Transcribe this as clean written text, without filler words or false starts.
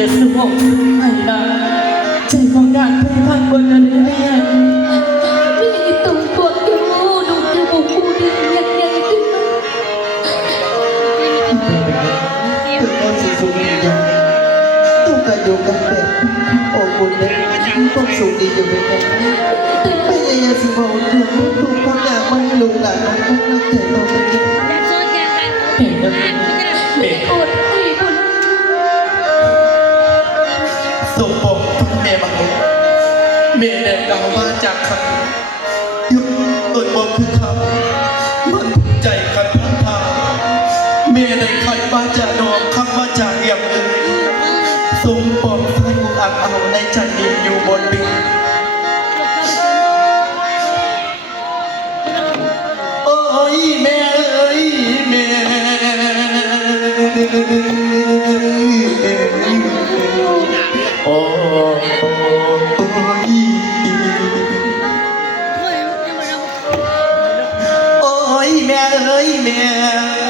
อย่าสมองไอ้ตาใจของนางเคยพังบนนั้นได้ยังพี่ตุ่มปวดจมูกดูจมูกกูดียังไงขึ้นมาถึงเราสุขดีอย่างต้องการอยู่กันแบบอบอุ่นเลยต้องสุขดีอยู่เป็นแบบไม่ได้ยาสิบอกเรื่องลูกคนอยากมาให้ลูกหลานน้องต้องรักแต่เราเป็นเด็ก เห็นแล้วเด็ก อดให้คน สมองแม่บังแม่ได้กล่าวว่าจากคำยุบเอิดบอกคือคำมันใจกันพันธาแม่ได้ใครว่าจะนอมคำว่าจะเรียบเอ่ยสมปองไฟอักเอาในใจนี้อยู่บนบินโอ้ยแม่เอ้ยแม่โอ้ยโอ้ยแม่เอ้ยแม่